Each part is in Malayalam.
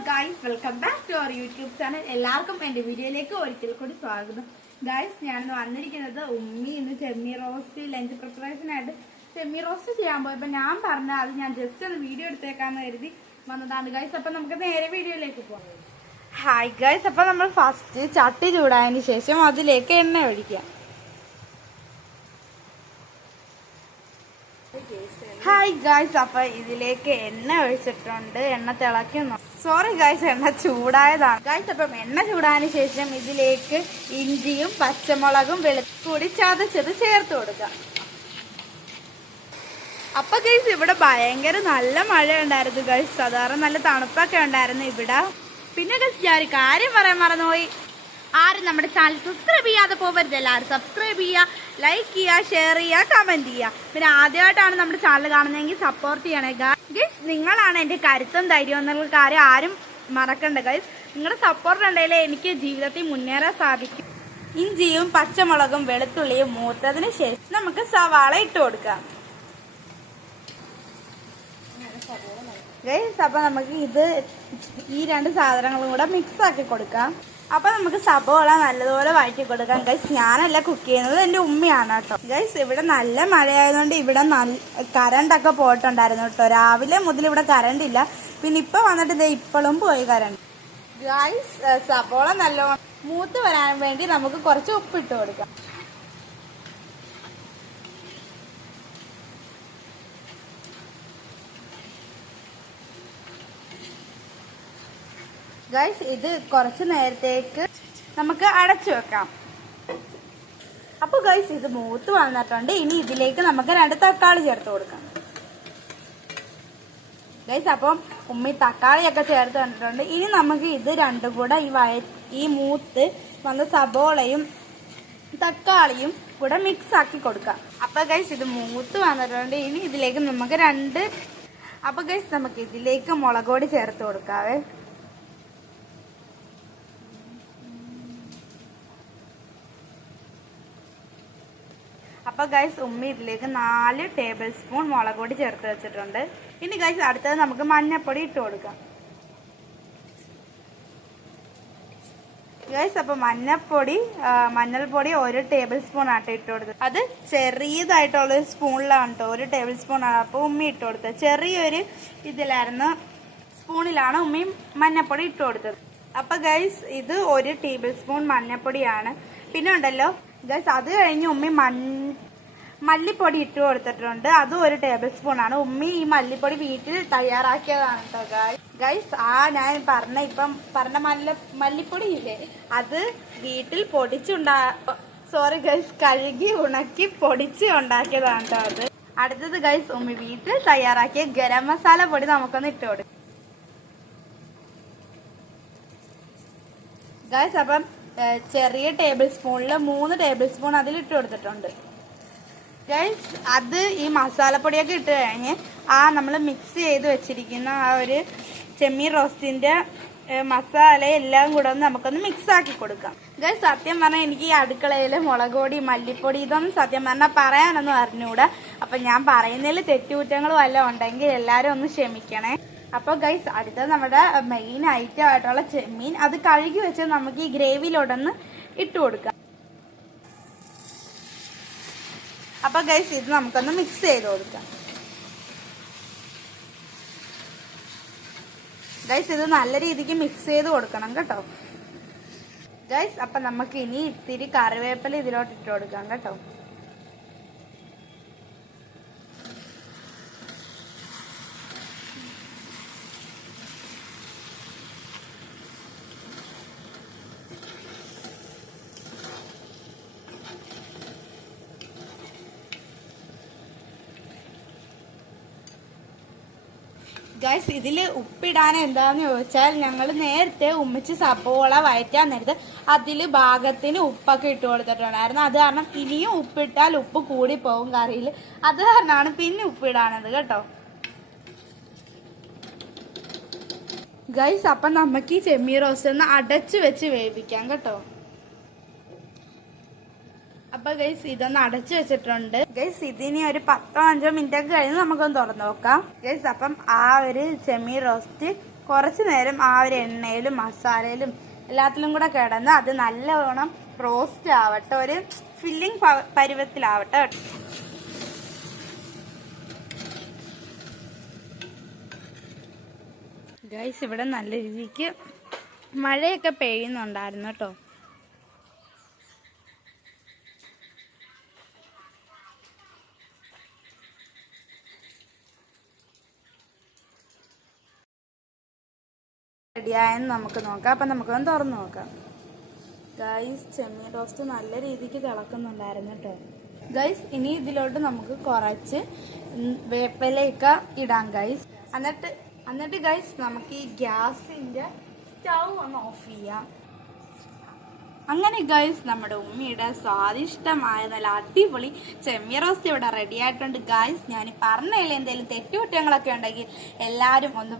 Guys, welcome back to our YouTube channel. എല്ലാവർക്കും എന്റെ വീഡിയോയിലേക്ക് ഒരിക്കൽ കൂടി സ്വാഗതം. ഗൈസ്, ഞാൻ വന്നിരിക്കുന്നത് ഉമ്മി ഇന്ന് ചെമ്മീൻ റോസ്റ്റ് ലഞ്ച് പ്രിപ്പറേഷൻ ആയിട്ട് ചെമ്മീൻ റോസ്റ്റ് ചെയ്യാൻ പോയപ്പോ ഞാൻ പറഞ്ഞ അത് ഞാൻ ജസ്റ്റ് ഒന്ന് വീഡിയോ എടുത്തേക്കാന്ന് കരുതി വന്നതാണ് ഗൈസ്. അപ്പൊ നമുക്ക് നേരെ വീഡിയോയിലേക്ക് പോകാം. ഹായ് ഗൈസ്, അപ്പൊ നമ്മൾ ഫസ്റ്റ് ചട്ടി ചൂടായതിനു ശേഷം അതിലേക്ക് എണ്ണ ഒഴിക്കാം. ഹായ് ഗൈസ്, അപ്പൊ ഇതിലേക്ക് എണ്ണ ഒഴിച്ചിട്ടുണ്ട്. എണ്ണ തിളക്കുന്നു. സോറി ഗൈസ്, എണ്ണ ചൂടായതാണ് ഗൈസ്. അപ്പം എണ്ണ ചൂടായതിനു ശേഷം ഇതിലേക്ക് ഇഞ്ചിയും പച്ചമുളകും വെളുത്തുള്ളി ചതച്ചത് ചേർത്ത് കൊടുക്കാം. അപ്പൊ ഗൈസ്, ഇവിടെ ഭയങ്കര നല്ല മഴ ഉണ്ടായിരുന്നു ഗൈസ്. സാധാരണ നല്ല തണുപ്പൊക്കെ ഉണ്ടായിരുന്നു ഇവിടെ. പിന്നെ ഗൈസ്, ഞാൻ ഒരു കാര്യം പറയാൻ മറന്നുപോയി. ആരും നമ്മുടെ ചാനൽ സബ്സ്ക്രൈബ് ചെയ്യാതെ പോകരുത്. എല്ലാവരും സബ്സ്ക്രൈബ് ചെയ്യുക, ലൈക്ക് ചെയ്യുക, ഷെയർ ചെയ്യുക, കമന്റ് ചെയ്യുക. പിന്നെ ആദ്യമായിട്ടാണ് നമ്മുടെ ചാനൽ കാണുന്നതെങ്കിൽ സപ്പോർട്ട് ചെയ്യണേ ഗൈസ്. നിങ്ങളാണ് എന്റെ കരുത്തും ധൈര്യം എന്നുള്ള കാര്യം ആരും മറക്കണ്ട ഗൈസ്. നിങ്ങളുടെ സപ്പോർട്ട് ഉണ്ടെങ്കിലേ എനിക്ക് ജീവിതത്തിൽ മുന്നേറാൻ സാധിക്കും. ഇഞ്ചിയും പച്ചമുളകും വെളുത്തുള്ളിയും മൂത്തതിന് ശേഷം നമുക്ക് സവാള ഇട്ട് കൊടുക്കാം ഗൈസ്. അപ്പൊ നമുക്ക് ഈ രണ്ട് സാധനങ്ങളും കൂടെ മിക്സ് ആക്കി കൊടുക്കാം. അപ്പൊ നമുക്ക് സബോള നല്ലതുപോലെ വഴറ്റി കൊടുക്കാം ഗൈസ്. ഞാനല്ല കുക്ക് ചെയ്യുന്നത്, എന്റെ ഉമ്മയാണ് കേട്ടോ ഗൈസ്. ഇവിടെ നല്ല മഴയായതുകൊണ്ട് ഇവിടെ കറണ്ടൊക്കെ പോയിട്ടുണ്ടായിരുന്നു കേട്ടോ. രാവിലെ മുതൽ ഇവിടെ കറണ്ട് ഇല്ല. പിന്നെ ഇപ്പൊ വന്നിട്ട് ഇപ്പോഴും പോയി കറണ്ട് ഗൈസ്. സബോള നല്ലോണം മൂത്ത് വരാൻ വേണ്ടി നമുക്ക് കുറച്ച് ഉപ്പിട്ട് കൊടുക്കാം. ഗൈസ്, ഇത് കുറച്ച് നേരത്തേക്ക് നമുക്ക് അടച്ചു വെക്കാം. അപ്പൊ ഗൈസ്, ഇത് മൂത്ത് വന്നിട്ടുണ്ട്. ഇനി ഇതിലേക്ക് നമുക്ക് 2 തക്കാളി ചേർത്ത് കൊടുക്കാം ഗൈസ്. അപ്പം ഉമ്മി തക്കാളിയൊക്കെ ചേർത്ത് വന്നിട്ടുണ്ട്. ഇനി നമുക്ക് ഇത് രണ്ടും കൂടെ ഈ മൂത്ത് വന്ന സബോളയും തക്കാളിയും കൂടെ മിക്സ് ആക്കി കൊടുക്കാം. അപ്പൊ ഗൈസ്, ഇത് മൂത്ത് വന്നിട്ടുണ്ട്. ഇനി ഇതിലേക്ക് നമുക്ക് അപ്പൊ ഗൈസ്, നമുക്ക് ഇതിലേക്ക് മുളക് പൊടി ചേർത്ത് കൊടുക്കാവേ. അപ്പൊ ഗൈസ്, ഉമ്മി ഇതിലേക്ക് 4 ടേബിൾ സ്പൂൺ മുളക് പൊടി ചേർത്ത് വെച്ചിട്ടുണ്ട്. ഇനി ഗൈസ്, അടുത്തത് നമുക്ക് മഞ്ഞൾപ്പൊടി ഇട്ട് കൊടുക്കാം ഗൈസ്. അപ്പൊ മഞ്ഞൾപ്പൊടി 1 ടേബിൾ സ്പൂൺ ആട്ടോ ഇട്ട് കൊടുത്തത്. അത് ചെറിയതായിട്ടുള്ള സ്പൂണിലാണ് കേട്ടോ, 1 ടേബിൾ സ്പൂൺ ആണ്. അപ്പൊ ഉമ്മി ഇട്ട് കൊടുത്തത് ചെറിയൊരു സ്പൂണിലാണ് ഉമ്മി മഞ്ഞൾപ്പൊടി ഇട്ട് കൊടുത്തത്. അപ്പൊ ഗൈസ്, ഇത് 1 ടേബിൾ സ്പൂൺ മഞ്ഞൾപ്പൊടിയാണ്. പിന്നെ ഉണ്ടല്ലോ ഗൈസ്, അത് കഴിഞ്ഞ് ഉമ്മി മല്ലിപ്പൊടി ഇട്ട് കൊടുത്തിട്ടുണ്ട്. അതും 1 ടേബിൾ സ്പൂൺ ആണ്. ഉമ്മി ഈ മല്ലിപ്പൊടി വീട്ടിൽ തയ്യാറാക്കിയതാണ് കേട്ടോ ഗൈസ്. ഞാൻ പറഞ്ഞ മല്ലിപ്പൊടി ഇല്ലേ, അത് വീട്ടിൽ സോറി ഗൈസ്, കഴുകി ഉണക്കി പൊടിച്ച് ഉണ്ടാക്കിയതാണ് കേട്ടോ അത്. അടുത്തത് ഗൈസ്, ഉമ്മി വീട്ടിൽ തയ്യാറാക്കിയ ഗരം മസാല പൊടി നമുക്കൊന്ന് ഇട്ട് കൊടുക്കും ഗൈസ്. അപ്പം ചെറിയ ടേബിൾ സ്പൂണിൽ 3 ടേബിൾ സ്പൂൺ അതിലിട്ട് കൊടുത്തിട്ടുണ്ട് ഗൈസ്. അത് ഈ മസാലപ്പൊടിയൊക്കെ ഇട്ട് കഴിഞ്ഞ് നമ്മൾ മിക്സ് ചെയ്ത് വെച്ചിരിക്കുന്ന ഒരു ചെമ്മീൻ റോസ്റ്റിന്റെ മസാല എല്ലാം കൂടെ നമുക്കൊന്ന് മിക്സ് ആക്കി കൊടുക്കാം ഗൈസ്. സത്യം പറഞ്ഞാൽ എനിക്ക് ഈ അടുക്കളയിൽ മുളക് പൊടി മല്ലിപ്പൊടി ഇതൊന്നും സത്യം പറഞ്ഞാൽ പറയാനൊന്നും അറിഞ്ഞൂടാ. അപ്പൊ ഞാൻ പറയുന്നതിൽ തെറ്റുകുറ്റങ്ങളും വല്ലതും ഉണ്ടെങ്കിൽ എല്ലാരും ഒന്ന് ക്ഷമിക്കണേ. അപ്പൊ ഗൈസ്, അടുത്തത് നമ്മുടെ മെയിൻ ഐറ്റം ആയിട്ടുള്ള ചെമ്മീൻ അത് കഴുകി വെച്ച് നമുക്ക് ഈ ഗ്രേവിയിലോട്ടൊന്ന് ഇട്ട് കൊടുക്കാം. അപ്പൊ ഗൈസ്, ഇത് നമുക്കൊന്ന് മിക്സ് ചെയ്ത് കൊടുക്കാം ഗൈസ്. ഇത് നല്ല രീതിക്ക് മിക്സ് ചെയ്ത് കൊടുക്കണം കേട്ടോ ഗൈസ്. അപ്പൊ നമുക്ക് ഇനി ഇത്തിരി കറിവേപ്പില ഇതിലോട്ട് ഇട്ട് കൊടുക്കാം കേട്ടോ. ഗൈസ്, ഇതില് ഉപ്പിടാൻ എന്താന്ന് ചോദിച്ചാൽ ഞങ്ങൾ നേരത്തെ ഉമ്മിച്ച് സബോള വഴറ്റാൻ നേരത്ത് അതില് ഭാഗത്തിന് ഉപ്പൊക്കെ ഇട്ട് കൊടുത്തിട്ടുണ്ടായിരുന്നു. അത് കാരണം ഇനിയും ഉപ്പിട്ടാൽ ഉപ്പ് കൂടി പോകും കറിയിൽ. അത് കാരണമാണ് പിന്നെ ഉപ്പിടാനത് കേട്ടോ ഗൈസ്. അപ്പൊ നമുക്ക് ഈ ചെമ്മീൻ റോസ്റ്റ് ഒന്ന് അടച്ചു വെച്ച് വേവിക്കാം കേട്ടോ. അപ്പൊ ഗൈസ്, ഇതൊന്ന് അടച്ചു വെച്ചിട്ടുണ്ട് ഗൈസ്. ഇതിനി ഒരു 10-5 മിനിറ്റ് ഒക്കെ കഴിഞ്ഞ് നമുക്കൊന്ന് തുറന്നു നോക്കാം ഗൈസ്. അപ്പം ആ ഒരു ചെമ്മീൻ റോസ്റ്റ് കുറച്ച് നേരം ആ ഒരു എണ്ണയിലും മസാലയിലും എല്ലാത്തിലും കൂടെ കിടന്ന് അത് നല്ലവണ്ണം റോസ്റ്റ് ആവട്ടെ, ഒരു ഫില്ലിംഗ് പരുവത്തിലാവട്ടെ. ഗൈസ്, ഇവിടെ നല്ല രീതിക്ക് മഴയൊക്കെ പെയ്യുന്നുണ്ടായിരുന്നു കേട്ടോ. റെഡിയായെന്ന് നമുക്ക് നോക്കാം. അപ്പം നമുക്കൊന്ന് തുറന്ന് നോക്കാം. ഗൈസ്, ചെമ്മീൻ റോസ്റ്റ് നല്ല രീതിക്ക് തിളക്കുന്നുണ്ടായിരുന്നു കേട്ടോ. ഗൈസ്, ഇനി ഇതിലോട്ട് നമുക്ക് കുറച്ച് വേപ്പിലയൊക്കെ ഇടാം ഗൈസ്. എന്നിട്ട് ഗൈസ് നമുക്ക് ഈ ഗ്യാസിൻ്റെ സ്റ്റൗ ഒന്ന് ഓഫ് ചെയ്യാം. അങ്ങനെ ഗൈസ്, നമ്മുടെ ഉമ്മിയുടെ സ്വാദിഷ്ടമായ നല്ല അടിപൊളി ചെമ്മീൻ റോസ്റ്റ് ഇവിടെ റെഡി ആയിട്ടുണ്ട് ഗൈസ്. ഞാൻ പറഞ്ഞതിൽ എന്തെങ്കിലും തെറ്റുകുറ്റങ്ങളൊക്കെ ഉണ്ടെങ്കിൽ എല്ലാവരും ഒന്ന്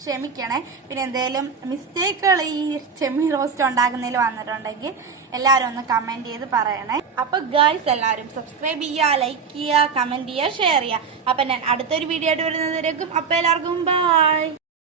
ക്ഷമിക്കണേ. പിന്നെ എന്തെങ്കിലും മിസ്റ്റേക്കുകൾ ഈ ചെമ്മീൻ റോസ്റ്റ് ഉണ്ടാക്കുന്നതിൽ വന്നിട്ടുണ്ടെങ്കിൽ എല്ലാവരും ഒന്ന് കമൻറ്റ് ചെയ്ത് പറയണേ. അപ്പോൾ ഗൈസ്, എല്ലാവരും സബ്സ്ക്രൈബ് ചെയ്യുക, ലൈക്ക് ചെയ്യുക, കമൻറ്റ് ചെയ്യുക, ഷെയർ ചെയ്യുക. അപ്പം ഞാൻ അടുത്തൊരു വീഡിയോ ആയിട്ട് വരുന്നതിലേക്കും അപ്പോൾ എല്ലാവർക്കും ബൈ.